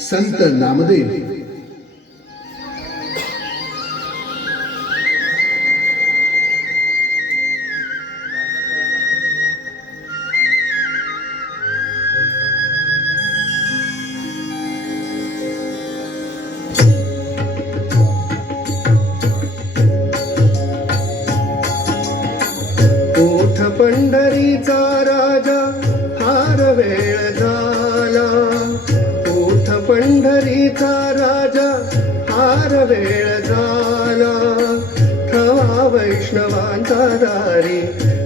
संत नामदेव. ओठ पंढरीचा राजा फार वेळ झाला. ओठ पंढरीचा राजा फार वेळ झाला. थवा वैष्णवांचा दारी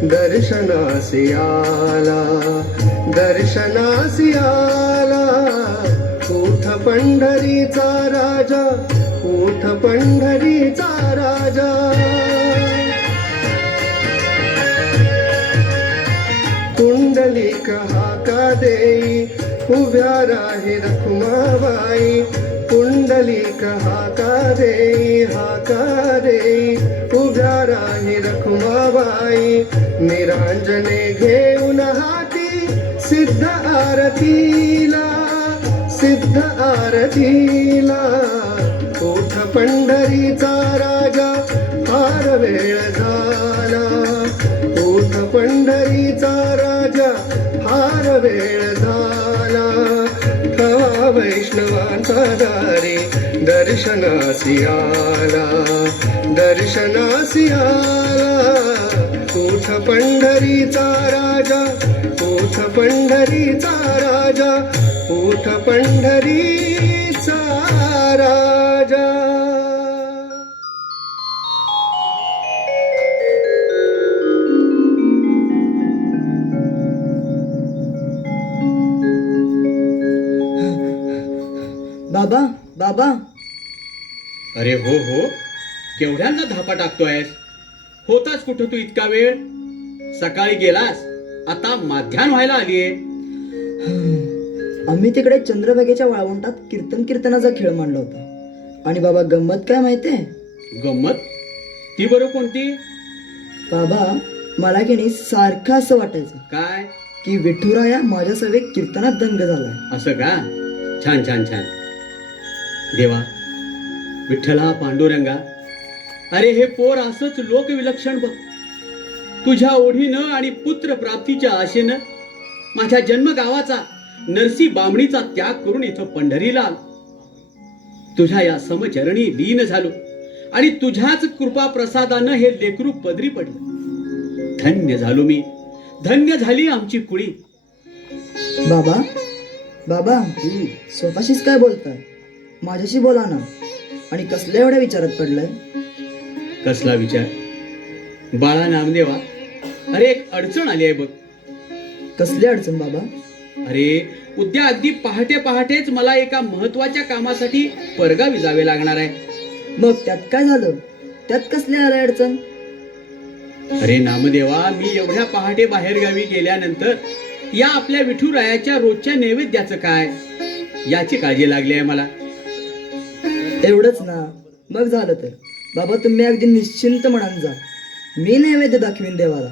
दर्शनासी आला. दर्शनासी आला. ओठ पंढरीचा राजा. ओठ पंढरीचा राजा. कुंडलिक हाका देई उभ्या राही रखुमाबाई. कुंडलिक हाका देई उभ्या राही रखुमाबाई. निरांजने घेऊन हाती सिद्ध आरतीला. सिद्ध आरतीला. ओठ पंढरीचा राजा फार वेळ झाला. ओठ पंढरीचा राजा फार वेळ झाला. थवा वैष्णवांचा दारी दर्शनासी आला. दर्शनासी आला. ओठ पंढरीचा राजा. ओठ पंढरीचा राजा. ओठ पंढरीचा राजा. बाबा बाबा. अरे हो हो, केवढ्यांना धापा टाकतोयस? होताच कुठं तू इतका वेळ? सकाळी गेलास, आता माध्यान व्हायला आलीये. आम्ही तिकडे चंद्रभागेच्या वाळवंटात कीर्तनाचा खेळ मांडला होता. आणि बाबा गंमत काय माहितीये? गंमत? ती बरं कोणती? बाबा मला की नाही सारखं असं वाटायचं काय? की विठुराया माझ्या सवे कीर्तनात दंग झालाय. असं का? छान छान छान. देवा, विठ्ठला, पांडुरंगा, अरे हे पोर असंच लोकविलक्षण बघ. तुझ्या ओढीनं आणि पुत्र प्राप्तीच्या आशेनं माझ्या जन्मगावाचा नरसी बामणीचा त्याग करून इथं पंढरीला आलो. तुझ्या या समचरणी लीन झालो आणि तुझ्याच कृपा प्रसादानं हे लेकरू पदरी पडलं. धन्य झालो मी. धन्य झाली आमची कुळी. बाबा बाबा स्वतःशीच काय बोलताय? माझ्याशी बोला ना. आणि कसल्या एवढ्या विचारात पडलाय? कसला विचार? बाळा नामदेवा, अरे एक अडचण आली आहे बघ. कसली अडचण बाबा? अरे उद्या अगदी पहाटे पहाटेच मला एका महत्वाच्या कामासाठी परगावी जावे लागणार आहे. मग त्यात काय झालं? त्यात कसली आली अडचण? अरे नामदेवा, मी एवढ्या पहाटे बाहेर गावी गेल्यानंतर या आपल्या विठुरायाच्या रोजच्या नैवेद्याचं काय, याची काळजी लागली आहे मला. एवढंच ना? मग झालं तर बाबा तुम्ही अगदी निश्चिंत मनाने जा. मी नैवेद्य दाखवीन देवाला.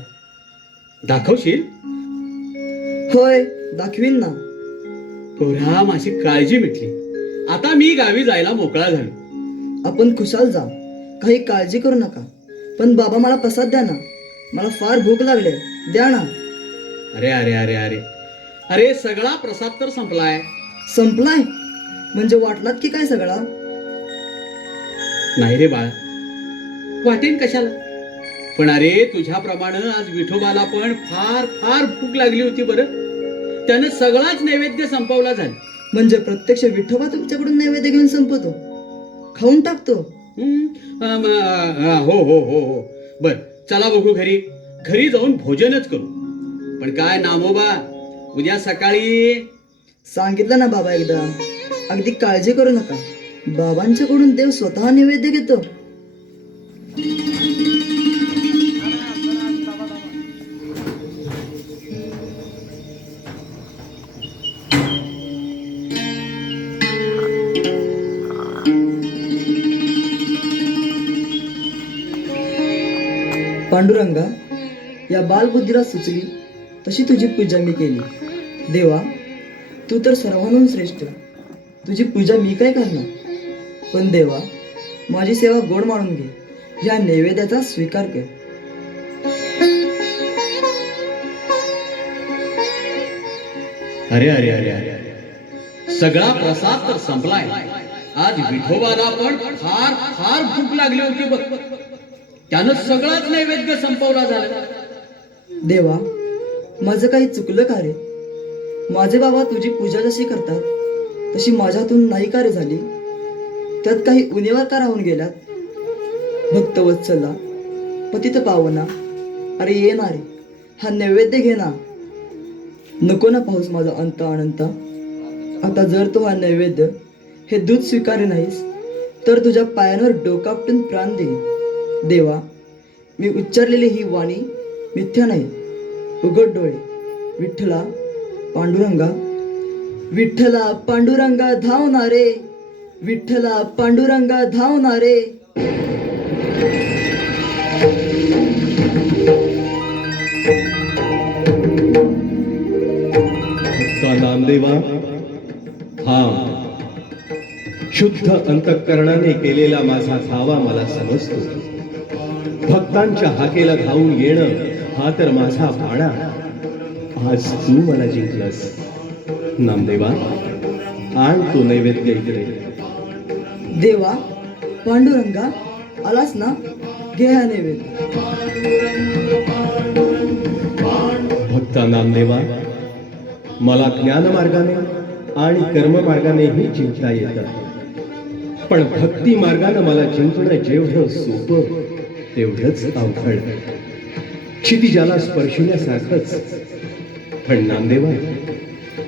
दाखवशील? होय दाखवीन ना. पोरा, माझी काळजी मिटली. आता मी गावी जायला मोकळा झालो. आपण खुशाल जा, काही काळजी करू नका. पण बाबा मला प्रसाद द्या ना. मला फार भूक लागले, द्या ना. अरे अरे अरे अरे अरे, सगळा प्रसाद तर संपलाय. संपलाय? म्हणजे वाटलात की काय सगळा? नाही रे बाळा, वाटेन कशाला. पण अरे तुझ्याप्रमाणे आज विठोबाला पण फार फार भूक लागली होती बरं. त्यानं सगळाच नैवेद्य संपवला झाला. म्हणजे प्रत्यक्ष विठोबा तुमच्याकडून नैवेद्य घेऊन संपवतो, खाऊन टाकतो? हो हो हो हो. बर, चला बघू घरी. घरी जाऊन भोजनच करू. पण काय नामोबा, उद्या सकाळी. सांगितलं ना बाबा एकदा. अगदी काळजी करू नका. बाबांच्याकडून देव स्वतः नैवेद्य घेतो. पांडुरंगा, या बालबुद्धीला सुचली तशी तुझी पूजा मी केली. देवा, तू तर सर्वांहून श्रेष्ठ. तुझी पूजा मी काय करणार, पण देवा माझी सेवा गोड मानून घे, या नैवेद्याचा स्वीकार कर. अरे अरे अरे अरे अरे, सगळा प्रसाद तर संपलाय. आज विठोबाला पण फार फार भूक लागली होती बघ. त्यानं सगळाच नैवेद्य संपवला झाला. देवा माझं काही चुकलं का रे? माझे बाबा तुझी पूजा जशी करतात तशी माझ्यातून नाही का रे झाली? त्यात काही उणेवा का राहून गेल्यात? भक्तवत्सला, पतित पावना, अरे ये ना रे, हा नैवेद्य घे ना. नको ना पाऊस माझा अंत अनंत. आता जर तू हा नैवेद्य हे दूध स्वीकारले नाहीस तर तुझ्या पायांवर डोकापटून प्राण देईन. देवा मी उच्चारलेली ही वाणी मिथ्या नाही. उघड डोळे. विठ्ठला पांडुरंगा, विठ्ठला पांडुरंगा धावणारे, विठ्ठला पांडुरंगा धावणारे. का नामदेवा, हा शुद्ध अंतःकरणाने केलेला माझा धावा मला समजतो. भक्तांच्या हाकेला धावून येणं हा तर माझा भाडा. आज तू मला जिंकलास. नामदेवा, आण तो नैवेद्य इकडे. देवा पांडुरंगा आलास ना, घे हा नैवेद्य. भक्ता नामदेवा, मला ज्ञान मार्गाने आणि कर्म मार्गानेही जिंकता येतं, पण भक्ती मार्गाने मला जिंकणं जेवढं सोपं तेवढंच अवघड. क्षितिजाला स्पर्शिण्यासारखंच. पण नामदेवा,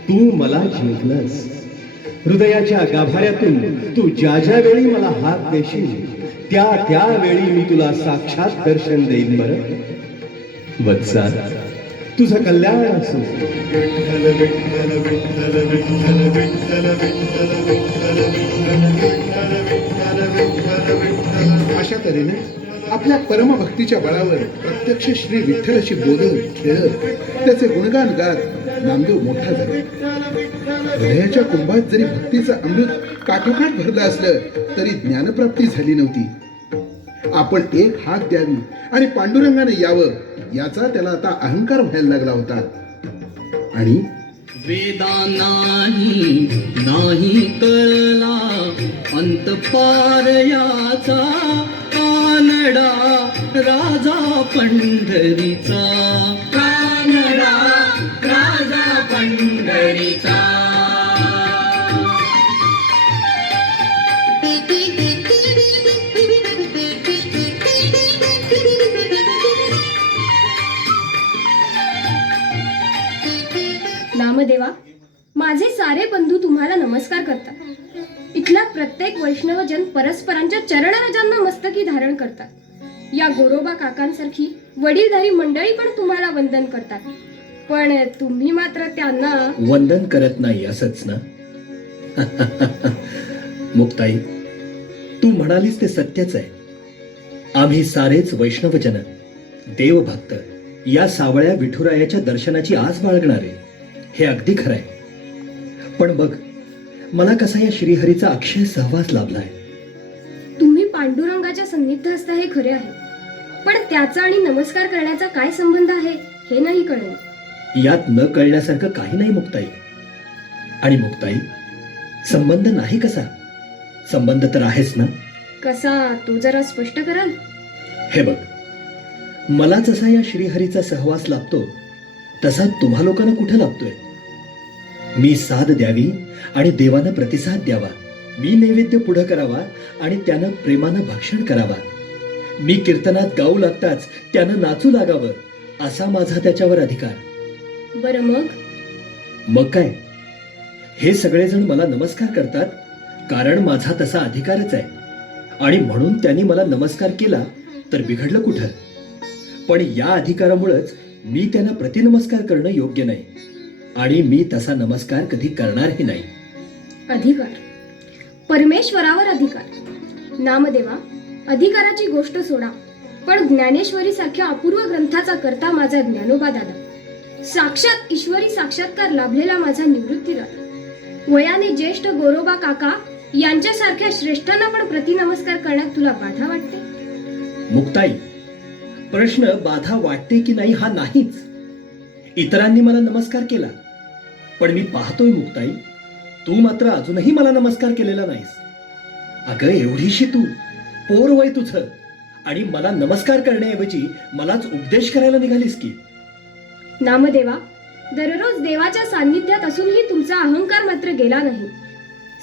तू मला जिंकलंस. हृदयाच्या गाभाऱ्यातून तू ज्या ज्या वेळी मला हात देशील त्या त्या वेळी मी तुला साक्षात दर्शन देईन. बरं वत्सा, तुझं कल्याण असो. अशा तऱ्हेने आपल्या परमभक्तीच्या बळावर प्रत्यक्ष श्री विठ्ठलाशी बोलत खेळत त्याचे गुणगान गात नामदेव मोठा झाला. हृदयाच्या कुंभात जरी भक्तीचं अमृत काठोकाठ भरलं असलं तरी ज्ञानप्राप्ती झाली नव्हती. आपण एक हाक द्यावी आणि पांडुरंगाने यावं याचा त्याला आता अहंकार व्हायला लागला होता. आणि वेदा नाही नाही कळला अंत पार याचा, कानडा राजा पंढरीचा, कानडा राजा पंढरीचा. नामदेवा, माझे सारे बंधू तुम्हाला नमस्कार करतात. इथला प्रत्येक वैष्णवजन परस्परांच्या चरणरजांना मस्तकी धारण करतात. या गोरोबा काकांसारखी वडीलधारी मंडळी पण तुम्हाला वंदन करतात, पण तुम्ही मात्र त्यांना वंदन करत नाही असंच ना? मुक्ताई, तू म्हणालीस ते सत्यच आहे. आम्ही सारेच वैष्णवजन, देवभक्त, या सावळ्या विठुरायाच्या दर्शनाची आस बाळगणारे, हे अगदी खरंय. पण बघ, मला कसा या श्रीहरीचा अक्षय सहवास लाभलाय. तुम्ही पांडुरंगाच्या सन्निध असता हे खरे आहे, पण त्याचा आणि नमस्कार करण्याचा काय संबंध आहे हे नाही कळले. यात न कळण्यासारखं काही नाही मुक्ताई. आणि मुक्ताई, संबंध नाही कसा? संबंध तर आहेच ना. कसा, तो जरा स्पष्ट कराल? हे बघ, मला जसा या श्रीहरीचा सहवास लाभतो तसा तुम्हा लोकांना कुठं लाभतोय? मी साथ द्यावी आणि देवानं प्रतिसाद द्यावा. मी नैवेद्य पुढं करावा आणि त्यानं प्रेमानं भक्षण करावा. मी कीर्तनात गाऊ लागताच त्यानं नाचू लागावं, असा माझा त्याच्यावर अधिकार. बरं मग? मग काय, हे सगळेजण मला नमस्कार करतात कारण माझा तसा अधिकारच आहे. आणि म्हणून त्यांनी मला नमस्कार केला तर बिघडलं कुठं? पण या अधिकारामुळेच मी त्यांना प्रतिनमस्कार करणं योग्य नाही आणि मी तसा नमस्कार कधी करणारही नाही. अधिकार, परमेश्वरावर अधिकार. नामदेवा, अधिकाराची गोष्ट सोडा, पण ज्ञानेश्वरी सारख्या अपूर्व ग्रंथाचा करता माझा ज्ञानोबा दादा, साक्षात ईश्वरी साक्षात्कार लाभलेला माझा निवृत्ती दादा, वयाने ज्येष्ठ गोरोबा काका यांच्यासारख्या श्रेष्ठांना पण प्रतिनमस्कार करण्यात तुला बाधा वाटते? मुक्ताई, प्रश्न बाधा वाटते की नाही हा नाहीच. इतरांनी मला नमस्कार केला, पण मी पाहतोय मुक्ताई, तू मात्र अजूनही मला नमस्कार केलेला नाहीस. अगं, एवढीशी तू, पोर वय तुझं, आणि मला नमस्कार करण्याऐवजी मलाच उपदेश करायला निघालीस की. नामदेवा, दररोज देवाच्या सान्निध्यात असूनही तुमचा अहंकार मात्र गेला नाही.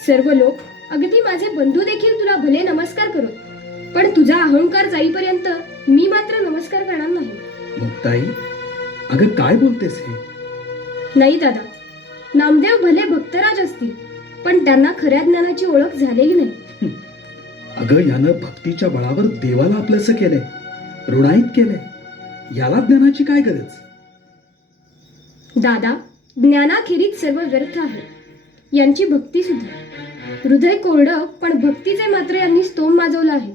सर्व लोक, अगदी माझे बंधू देखील तुला भले नमस्कार करो, पण तुझा अहंकार जाईपर्यंत मी मात्र नमस्कार करणार नाही. मुक्ताई, अगं काय बोलतेस हे? नाही दादा, नामदेव भले भक्तराज असतील, पण त्यांना खऱ्या ज्ञानाची ओळख झालेली नाही. अगं, यानं भक्तीच्या बळावर देवाला आपलंसं केलंय, ऋणाईत केलंय. याला ज्ञानाची काय गरज? दादा, ज्ञानाखेरीज सर्व व्यर्थ आहे. यांची भक्ती सुद्धा. हृदय कोरडं, पण भक्तीचे मात्र यांनी स्तोम माजवलं आहे.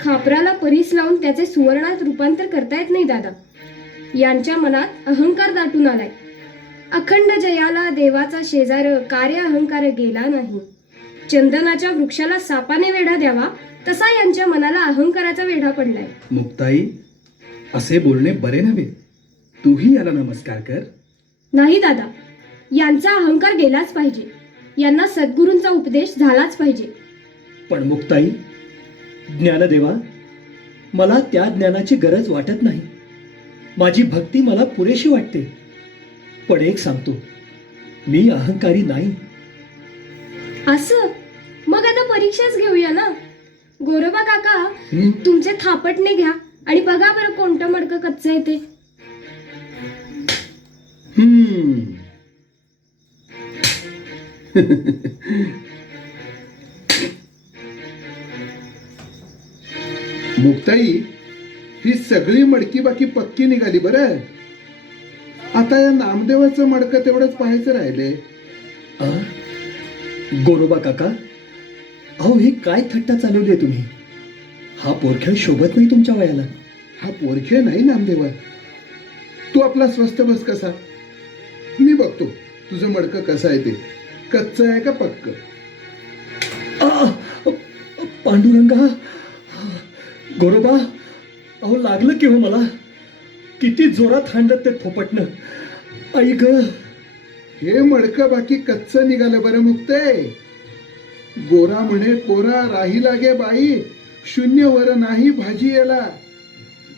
खापराला परीस लावून त्याचे सुवर्णात रूपांतर करता येत नाही दादा. यांच्या मनात अहंकार दाटून आलाय. अखंड जयाला देवाचा शेजार, कार्य अहंकार गेला नाही. चंदनाच्या वृक्षाला सापाने वेढा द्यावा, तसा यांच्या मनाला अहंकाराचा वेढा पडलाय. मुक्ताई, असे बोलणे बरे नव्हे. तूही याला नमस्कार कर. नाही दादा, यांचा अहंकार गेलाच पाहिजे. यांना सद्गुरूंचा उपदेश झालाच पाहिजे. पण मुक्ताई, ज्ञानदेवा, मला त्या ज्ञानाची गरज वाटत नाही. माझी भक्ती मला पुरेशी वाटते. पण एक सांगतो, मी अहंकारी नाही. असं मग आता परीक्षाच घेऊया ना. गोरोबा काका, तुमचे थापटणे घ्या आणि बघा बरं कोणतं मडकं कच्चं आहे ते. मुक्ताई, ही सगळी मडकी बाकी पक्की निघाली बरं. आता या नामदेवाचं मडकं तेवढंच पाहायचं राहिले. आ? गोरोबा काका, अहो, ही काय थट्टा चालवली आहे तुम्ही? हा पोरखेळ शोभत नाही तुमच्या वयाला. हा पोरखेळ नाही नामदेवा. तू आपला स्वस्थ बस कसा. मी बघतो तुझं मडकं कसं आहे ते, कच्चं आहे का पक्क. पांडुरंगा, गोरोबा, अहो, लागलं की हो मला. किती जोरात हाणलं ते थोपटणं. आई ग. हे मडकं बाकी कच्चं निघालं बरं मुक्ते. गोरा म्हणे कोरा राही लागे बाई, शून्य वर नाही भाजी याला.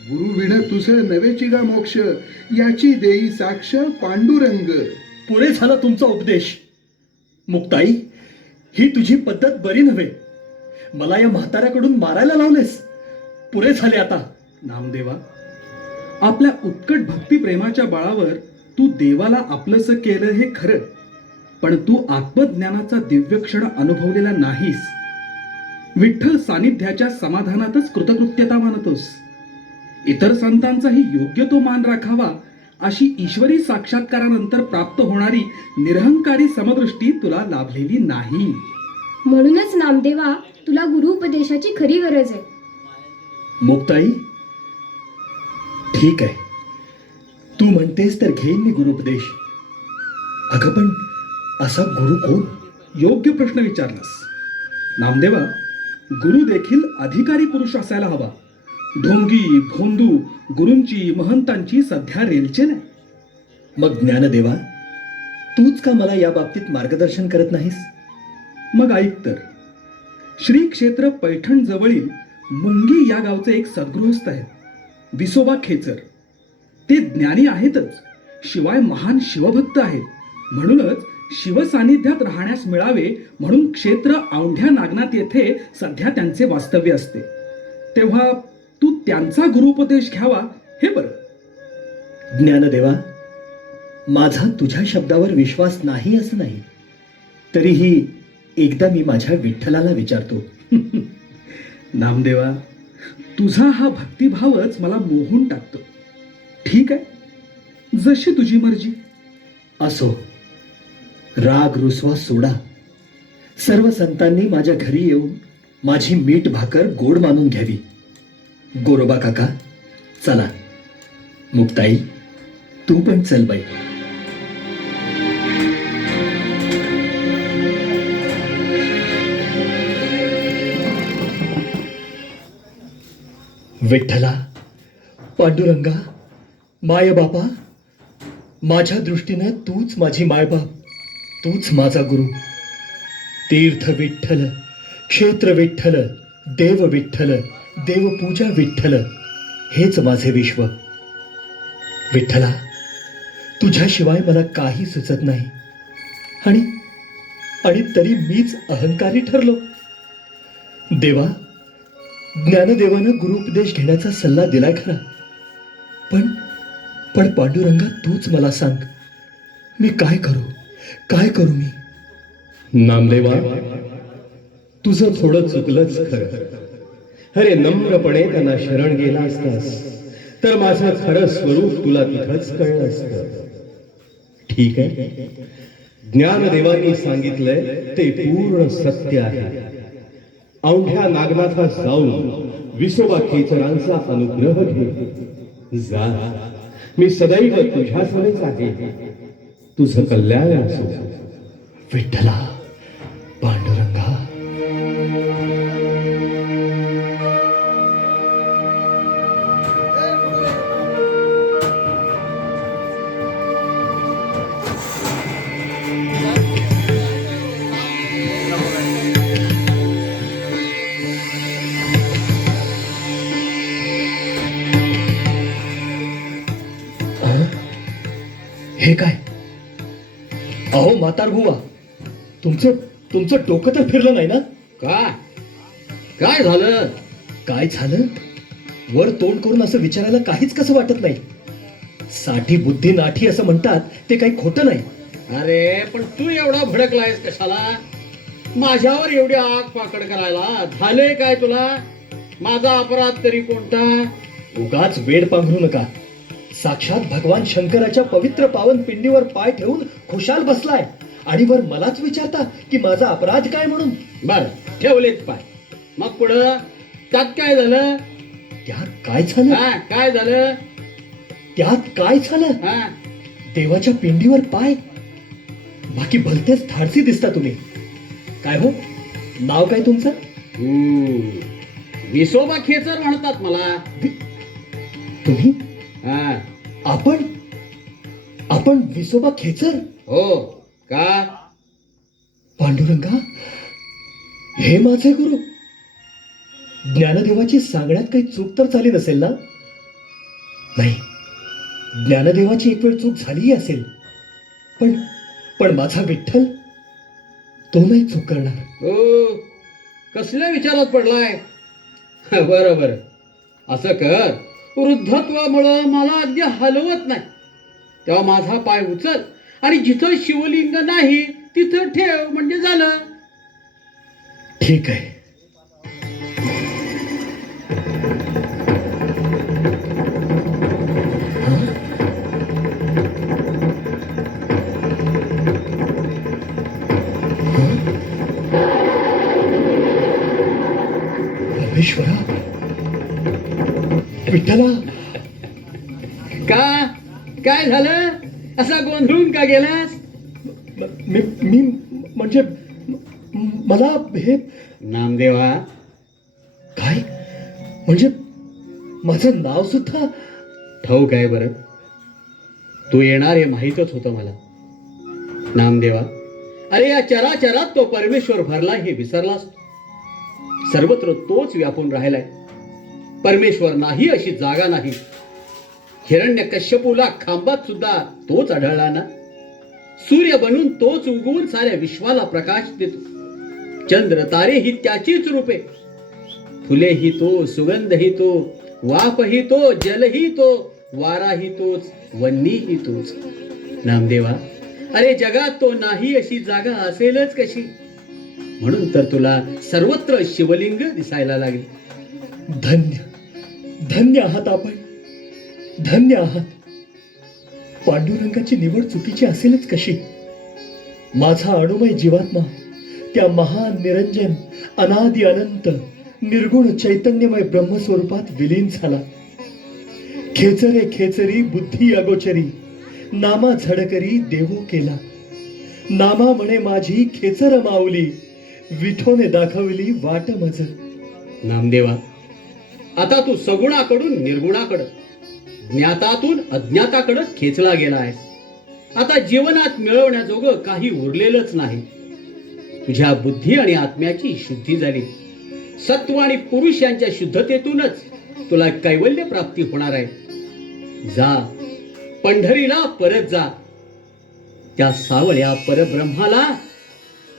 गुरु विण तुझं नवेची गा मोक्ष, याची देई साक्ष पांडुरंग. पुरे झाला तुमचा उपदेश. मुक्ताई, ही तुझी पद्धत बरी नव्हे. मला या म्हाताऱ्याकडून मारायला लावलेस. पुरे झाले आता. नामदेवा, आपल्या उत्कट भक्ती प्रेमाच्या बळावर तू देवाला आपलंसं केलं हे खरं, पण तू आत्मज्ञानाचा दिव्य क्षण अनुभवलेला नाहीस. विठ्ठल सानिध्याच्या समाधानातच कृतकृत्यता मानतोस. इतर संतांचाही योग्य तो मान राखावा, अशी ईश्वरी साक्षात्कारानंतर प्राप्त होणारी निरहंकारी समदृष्टी तुला लाभलेली नाही. म्हणूनच नामदेवा, तुला गुरु उपदेशाची खरी गरज आहे. मुक्ताई, ठीक आहे, तू म्हणतेस तर घेईन मी गुरुपदेश. अगं, पण असा गुरु कोण? योग्य प्रश्न विचारलास. नामदेवा, गुरु देखील अधिकारी पुरुष असायला हवा. ढोंगी भोंदू गुरूंची महंतांची सध्या रेलचेल आहे. मग ज्ञानदेवा, तूच का मला या बाबतीत मार्गदर्शन करत नाहीस? मग ऐक तर. श्री क्षेत्र पैठण जवळील मुंगी या गावचे एक सद्गृहस्थ आहेत, विसोबा खेचर. ते ज्ञानी आहेतच, शिवाय महान शिवभक्त आहेत. म्हणूनच शिवसान्निध्यात राहण्यास मिळावे म्हणून क्षेत्र औंढ्या नागनाथ येथे सध्या त्यांचे वास्तव्य असते. तेव्हा तू त्यांचा गुरुपदेश घ्यावा हे बरं. ज्ञानदेवा, माझा तुझ्या शब्दावर विश्वास नाही असं नाही. तरीही एकदा मी माझ्या विठ्ठलाला विचारतो. नामदेवा, तुझा हा भक्तिभावच मला मोहून टाकतो. ठीक आहे, जशी तुझी मर्जी. असो, राग रुसवा सोडा. सर्व संतांनी माझ्या घरी येऊन माझी मीठ भाकर गोड मानून घ्यावी. गोरोबा काका, चला. मुक्ताई, तू पण चल बाई. विठ्ठला, पांडुरंगा, माय बापा, माझ्या दृष्टीनं तूच माझी मायबाप, तूच माझा गुरु. तीर्थ विठ्ठल, क्षेत्र विठ्ठल, देव विठ्ठल, देवपूजा विठ्ठल, हेच माझे विश्व. विठ्ठला, तुझ्याशिवाय मला काही सुचत नाही. आणि आणि तरी मीच अहंकारी ठरलो. देवा, ज्ञानदेवानं गुरुपदेश घेण्याचा सल्ला दिलाय खरा, पण पण पांडुरंगा, तूच मला सांग, मी काय करू मी? नामदेवा, तुझं थोडं चुकलंच खरं. अरे, नम्रपणे त्यांना शरण गेला असतास तर माझं खरं स्वरूप तुला तिथंच कळलं असतं. ठीक आहे, ज्ञानदेवांनी सांगितलंय ते पूर्ण सत्य आहे. औंढ्या नागनाथा जाऊन विसोबा खेचरांचा अनुग्रह घे. जा, मी सदैव तुझ्यासमोरच आहे. तुझं कल्याण असो. विठ्ठला, पांडुरंगा. हे काय? अहो म्हातार बुवा, तुमचं डोकं तर फिरलं नाही ना? काय झालं? काय झालं? वर तोंड करून असं विचारायला काहीच कसं वाटत नाही. साठी बुद्धी नाठी असं म्हणतात, ते काही खोटं नाही. अरे, पण तू एवढा भडकलायस कशाला? माझ्यावर एवढी आग पाकड करायला झाले काय तुला? माझा अपराध तरी कोणता? उगाच वेड पांघरू नका. साक्षात भगवान शंकराच्या पवित्र पावन पिंडीवर पाय ठेवून खुशाल बसलाय आणि वर मलाच विचारता की माझा अपराध काय म्हणून. बर, ठेवलेत पाय. मग पुढं त्यात काय झालं? त्यात काय झालं? काय झालं? त्यात काय झालं? देवाच्या पिंडीवर पाय. बाकी भलतेच धाडसी दिसता तुम्ही. काय हो, नाव काय तुमचं? विसोबा खेचर म्हणतात मला. तुम्ही? आपण विसोबा खेचर? हो. का? पांडुरंगा, हे माझे गुरु. ज्ञानदेवाची सांगण्यात काही चूक तर झाली नसेल ना? नाही, ज्ञानदेवाची एक वेळ चूक झालीही असेल, पण माझा विठ्ठल, तो नाही चूक करणार. हो, कसल्या विचारात पडलाय? बरोबर, असं कर. वृद्धत्वामुळं मला अद्य हलवत नाही, तेव्हा माझा पाय उचल आणि जिथं शिवलिंग नाही तिथं ठेव, म्हणजे झालं. ठीक आहे. परमेश्वरा, विठ्ठला, काय झालं? असा गोंधळून का गेलास? मी म्हणजे मला हे नामदेवा. काय म्हणजे माझं नाव सुद्धा ठाऊक आहे? बरं, तू येणार हे माहीतच होतं मला. नामदेवा, अरे या चराचरात तो परमेश्वर भरला हे विसरलास? सर्वत्र तोच व्यापून राहिलाय. परमेश्वर नाही अशी जागा नाही. हिरण्यकश्यपूला खांबात सुद्धा तोच आढळला ना? सूर्य बनून तोच उगवून साऱ्या विश्वाला प्रकाश देतो. चंद्र तारे ही त्याचीच रूपे. फुले ही तो, सुगंध ही तो, वाफ ही तो, जल ही तो, वारा ही तोच, वन्नी ही तोच. नामदेवा, अरे जगात तो नाही अशी जागा असेलच कशी? म्हणून तर तुला सर्वत्र शिवलिंग दिसायला लागले. धन्य आहात आपण, धन्य आहात. पांडुरंगाची निवड चुकीची असेलच कशी? माझा अणुमय जीवात्मा त्या महान निरंजन अनादि अनंत निर्गुण चैतन्यमय ब्रह्मस्वरूपात विलीन झाला. खेचरे खेचरी बुद्धी अगोचरी, नामा झडकरी देवो केला. नामा म्हणे माझी खेचर माऊली, विठोने दाखवली वाट मज. नामदेवा, आता तू सगुणाकडून निर्गुणाकडं, ज्ञातातून अज्ञाताकडं खेचला गेला आहेस. आता जीवनात मिळवण्याजोगं काही उरलेलंच नाही. तुझ्या बुद्धी आणि आत्म्याची शुद्धी झाली. सत्व आणि पुरुष यांच्या शुद्धतेतूनच तुला कैवल्य प्राप्ती होणार आहे. जा, पंढरीला परत जा. त्या सावळ्या परब्रह्माला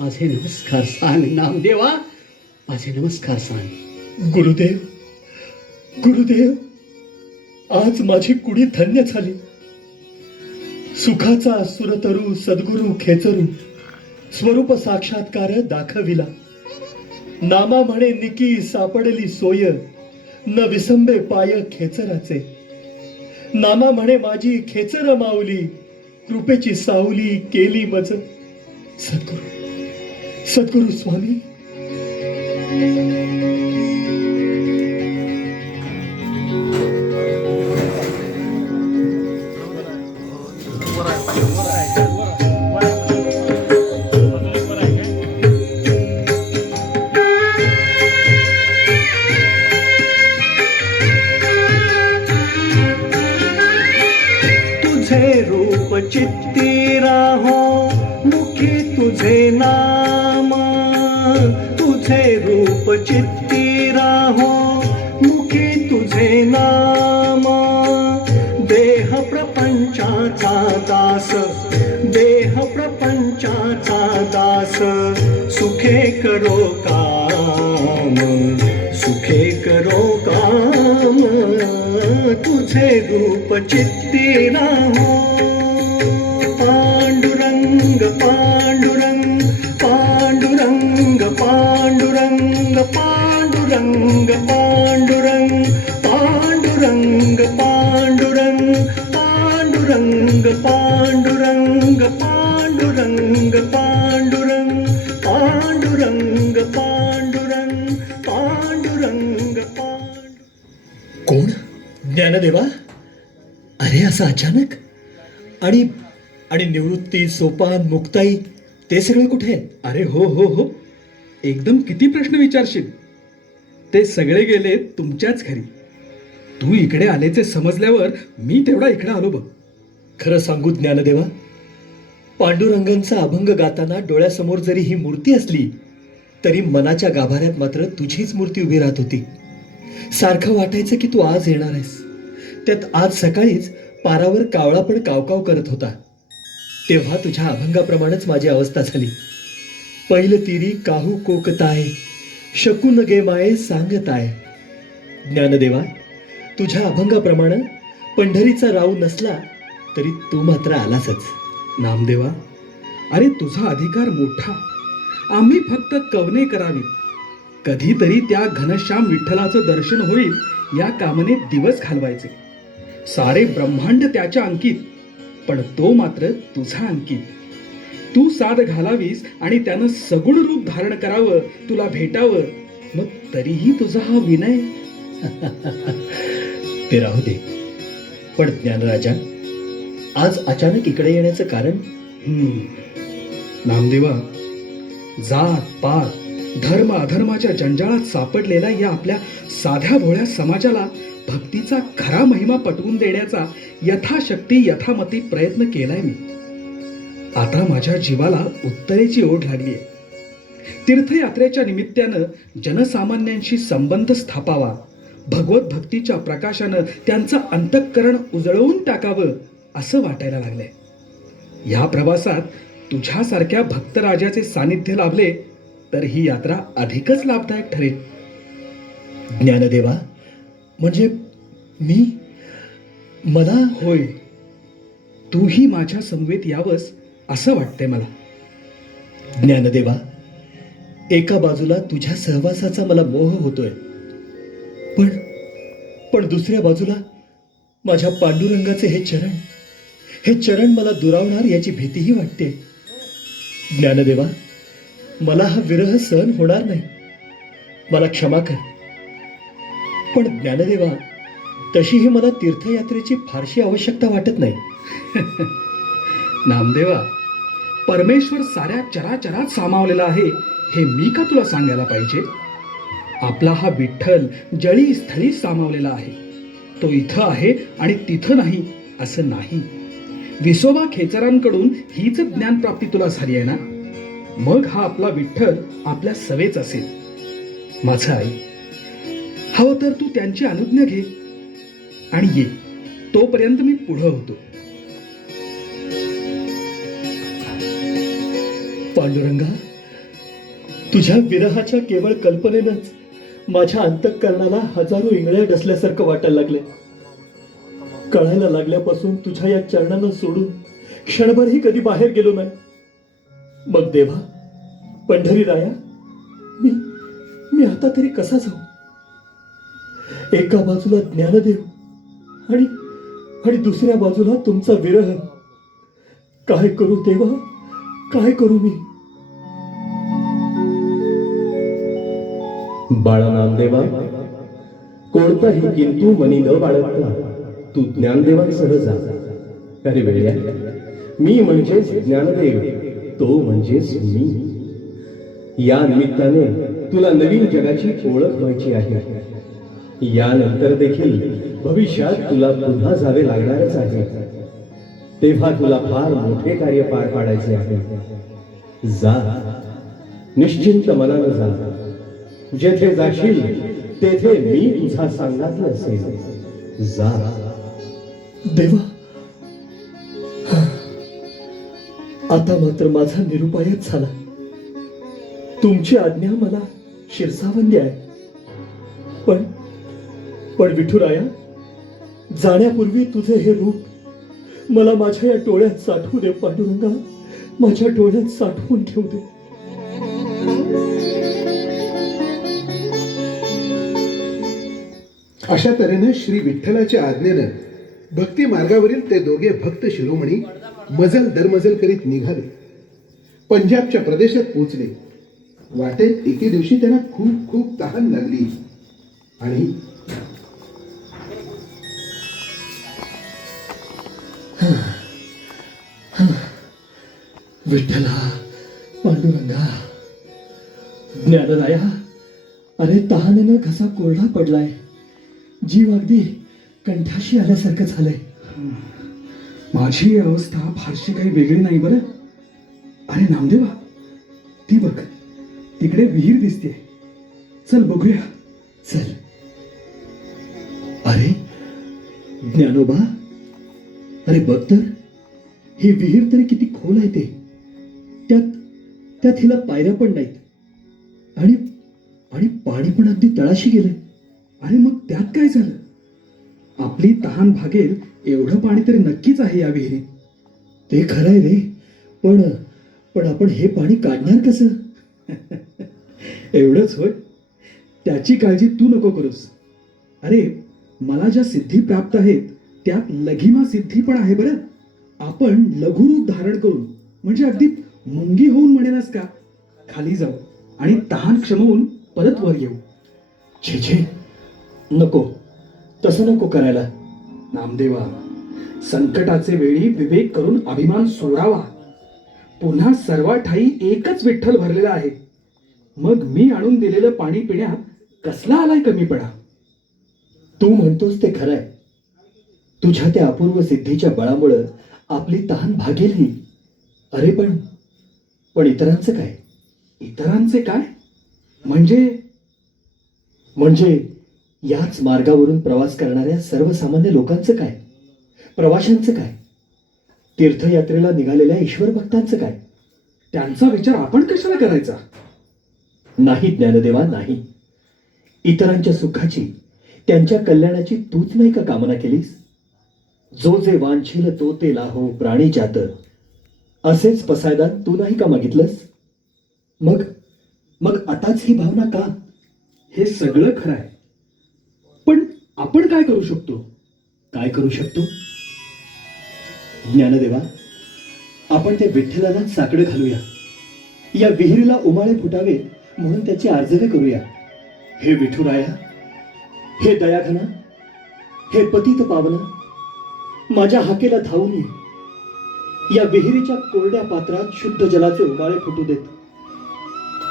माझे नमस्कार सांग. नामदेवा, माझे नमस्कार सांग. गुरुदेव, गुरुदेव, आज माझी कुडी धन्य झाली. सुखाचा सुरतरू सद्गुरु खेचरू स्वरूप साक्षात्कार दाखविला. नामा म्हणे निकी सापडली सोय, न विसंबे पाय खेचराचे. नामा म्हणे माझी खेचर माऊली, कृपेची सावली केली मज. सद्गुरु, सद्गुरु स्वामी. तुझे रूप चित्ती राहो, मुखी तुझे नाम. तुझे रूप चित्ती राहो, मुखी तुझे नाम. देह प्रपंचाचा दास, देह प्रपंचाचा दास. सुखे करो काम, सुखे करो काम. तुझे रूप चित्ती राहो. पांडुरंग पांडुरंग पांडुरंग पांडुरंग पांडुरंग पांडुरंग पांडुरंग पांडुरंग पांडुरंग पांडुरंग पांडुरंग पांडुरंग पांडुरंग पांडुरंग पांडुरंग पांडुरंग. कोण? ज्ञानदेवा? अरे असं अचानक? आणि आणि निवृत्ती, सोपान, मुक्ताई ते सगळे कुठे? अरे हो हो हो, एकदम किती प्रश्न विचारशील. ते सगळे गेले तुमच्याच घरी. तू इकडे आलेचे समजल्यावर मी तेवढा इकडे आलो बघ. खरं सांगू ज्ञानदेवा, पांडुरंगांचा अभंग गाताना डोळ्यासमोर जरी ही मूर्ती असली तरी मनाच्या गाभाऱ्यात मात्र तुझीच मूर्ती उभी राहत होती. सारखं वाटायचं की तू आज येणार आहेस. त्यात आज सकाळीच पारावर कावळा पण कावकाव करत होता. तेव्हा तुझ्या अभंगाप्रमाणेच माझी अवस्था झाली. पैल तिरी काहू कोकताय, शकून गे माये सांगताय. ज्ञानदेवा, तुझ्या अभंगाप्रमाणे पंढरीचा राऊ नसला तरी तू मात्र आलासच. नामदेवा, अरे तुझा अधिकार मोठा. आम्ही फक्त कवने करावी. कधीतरी त्या घनश्याम विठ्ठलाचं दर्शन होईल या कामने दिवस घालवायचे. सारे ब्रह्मांड त्याच्या अंकित, पण तो मात्र तुझा अंकित. तू साध घालावीस आणि त्यानं सगुण रूप धारण करावं, तुला भेटावं. मग तरीही तुझा हा विनय. ते राहू दे. पण ज्ञानराजा, आज अचानक इकडे येण्याचं कारण? नामदेवा, जात पात, धर्म अधर्माच्या जंजाळात सापडलेल्या या आपल्या साध्या भोळ्या समाजाला भक्तीचा खरा महिमा पटवून देण्याचा यथाशक्ती यथामती प्रयत्न केलाय मी. आता माझ्या जीवाला उत्तरेची ओढ लागली आहे. तीर्थयात्रेच्या निमित्तानं जनसामान्यांशी संबंध स्थापावा, भगवत भक्तीच्या प्रकाशानं त्यांचं अंतःकरण उजळवून टाकावं असं वाटायला लागलंय. या प्रवासात तुझ्यासारख्या भक्तराजाचे सानिध्य लाभले तर ही यात्रा अधिकच लाभदायक ठरेल. ज्ञानदेवा, म्हणजे मला? होय, तूही माझ्या समवेत यावंस असं वाटतंय मला. ज्ञानदेवा, एका बाजूला तुझ्या सहवासाचा मला मोह होतोय, पण दुसऱ्या बाजूला माझ्या पांडुरंगाचे हे चरण मला दुरावणार याची भीतीही वाटते. ज्ञानदेवा, मला हा विरह सहन होणार नाही. मला क्षमा कर. पण ज्ञानदेवा, तशीही मला तीर्थयात्रेची फारशी आवश्यकता वाटत नाही. नामदेवा, परमेश्वर साऱ्या चराचरात सामावलेला आहे हे मी का तुला सांगायला पाहिजे? आपला हा विठ्ठल जळी स्थळी सामावलेला आहे. तो इथं आहे आणि तिथं नाही असं नाही. विसोबा खेचरांकडून हीच ज्ञानप्राप्ती तुला झाली आहे ना? मग हा आपला विठ्ठल आपल्या सवेच असेल. माझं आई, हवं तर तू त्यांची अनुज्ञा घे आणि ये. तोपर्यंत मी पुढं होतो. पांडुरंगा, तुझ्या विरहाच्या केवळ कल्पनेनंच माझ्या अंतःकरणाला हजारो इंगळ्या डसल्यासारखं वाटायला लागले. कळायला लागल्यापासून तुझ्या या चरणांना सोडून क्षणभरही कधी बाहेर गेलो नाही. मग देवा, पंढरी राया, मी आता तरी कसा जाऊ? एका बाजूला ज्ञानदेव आणि दुसऱ्या बाजूला तुमचा विरह. काय करू देवा, काय करू मी? बाळा नामदेवा, कोणताही किंतु मनी न बाळगता तू ज्ञानदेवांसह जा. अरे वेड्या, मी म्हणजेच ज्ञानदेव, तो म्हणजेच मी. या निमित्ताने तुला नवीन जगाची ओळख व्हायची आहे. यानंतर देखील भविष्यात तुला पुन्हा जावे लागणारच आहे. तेव्हा तुला फार मोठे कार्य पार पाडायचे आहे. जा, निश्चिंत मनानं जा. जेथे जाशील तेथे मी तुझा सांगायला असेल. जा. देवा, आता मात्र माझा निरुपायच झाला. तुमची आज्ञा मला शिरसावंदी आहे. पण विठुराया, जाण्यापूर्वी तुझे हे रूप मला माझ्या या डोळ्यात साठवू दे. पांडुरंगा, माझ्या डोळ्यात साठवून ठेवू दे. अशा तऱ्हेने श्री विठ्ठलाच्या आज्ञेनं भक्ती मार्गावरील ते दोघे भक्त शिरोमणी मजल दरमजल करीत निघाले. पंजाबच्या प्रदेशात पोचले. वाटेत एके दिवशी त्यांना खूप खूप तहान लागली आणि विठ्ठला, पांडुरंगा, ज्ञानराया, अरे तहानेनं घसा कोरडा पडलाय. जीव अगदी कंठाशी आल्यासारखं झालंय. माझी अवस्था फारशी काही वेगळी नाही बरं. अरे नामदेवा, ती बघ, तिकडे विहीर दिसते. चल बघूया. चल. अरे ज्ञानोबा, अरे बघ तर, ही विहीर तरी किती खोल आहे ते. त्यात हिला पायऱ्या पण नाहीत आणि पाणी पण अगदी तळाशी गेलंय. अरे मग त्यात काय झालं? आपली तहान भागेल एवढं पाणी तरी नक्कीच आहे या विहिरीत. ते खरंय रे, पण आपण हे पाणी काढणार कसं? एवढंच होय? त्याची काळजी तू नको करूस. अरे, मला ज्या सिद्धी प्राप्त आहेत त्यात लघिमा सिद्धी पण आहे बरं. आपण लघुरूप धारण करून, म्हणजे अगदी मुंगी होऊन म्हणेनच का, खाली जाऊ आणि तहान क्षमवून परत वर येऊ. छे छे, नको, तसं नको करायला. नामदेवा, संकटाचे वेळी विवेक करून अभिमान सोडावा. पुन्हा सर्व ठाई एकच विठ्ठल भरलेला आहे. मग मी आणून दिलेलं पाणी पिण्यात कसला आलाय कमीपणा? तू म्हणतोस ते खरंय. तुझ्या त्या अपूर्व सिद्धीच्या बळामुळं आपली तहान भागेलही. अरे पण इतरांचं काय? इतरांचे काय म्हणजे याच मार्गावरून प्रवास करणाऱ्या सर्वसामान्य लोकांचं काय? प्रवाशांचं काय? तीर्थयात्रेला निघालेल्या ईश्वर भक्तांचं काय? त्यांचा विचार आपण कशाला करायचा? नाही ज्ञानदेवा, नाही. इतरांच्या सुखाची, त्यांच्या कल्याणाची तूच नाही का कामना केलीस? जो जे वांछील तो ते लाहो प्राणी जात, असेच पसायदान तू नाही का मागितलंस? मग आताच ही भावना का? हे सगळं खरं आहे, पण आपण काय करू शकतो? काय करू शकतो? ज्ञानदेवा, आपण त्या विठ्ठलाला साकडं घालूया. या विहिरीला उमाळे फुटावे म्हणून त्याची आर्जवे करूया. हे विठुराया, हे दयाघना, हे पतित पावन, माझ्या हाकेला धावून ये. या विहिरीच्या कोरड्या पात्रात शुद्ध जलाचे उमाळे फुटू देत.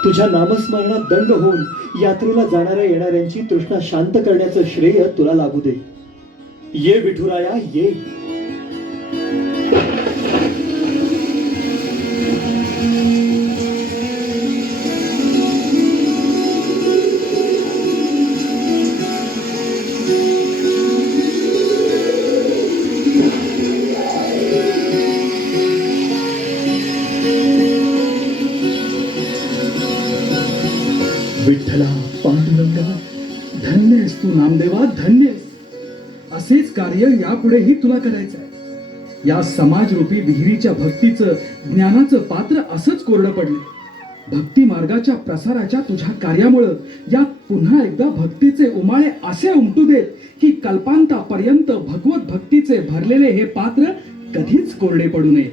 तुझ्या नामस्मरणात दंग होऊन यात्रेला जाणाऱ्या येणाऱ्यांची तृष्णा शांत करण्याचं श्रेय तुला लाभू दे. ये विठुराया ये. विठ्ठला पांडुरंगा, धन्य आहेस तू नामदेवा, धन्य आहेस. असेच कार्य यापुढेही तुला करायचं आहे. या समाजरूपी विहिरीच्या भक्तीचं ज्ञानाचं पात्र असंच कोरडं पडले. भक्ती मार्गाच्या प्रसाराच्या तुझ्या कार्यामुळं यात पुन्हा एकदा भक्तीचे उमाळे असे उमटू देत की कल्पांतापर्यंत भगवत भक्तीचे भरलेले हे पात्र कधीच कोरडे पडू नये.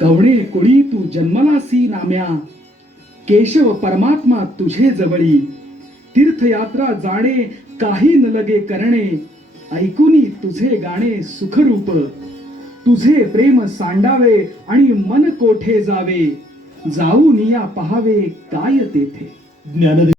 कवणे कुळी तू जन्मलासी नाम्या, केशव परमात्मा तुझे जवळी. तीर्थयात्रा जाणे काही न लगे करणे, ऐकुनी तुझे गाणे सुखरूप. तुझे प्रेम सांडावे आणि मन कोठे जावे, जाऊन या पहावे काय तेथे. ज्ञानदेव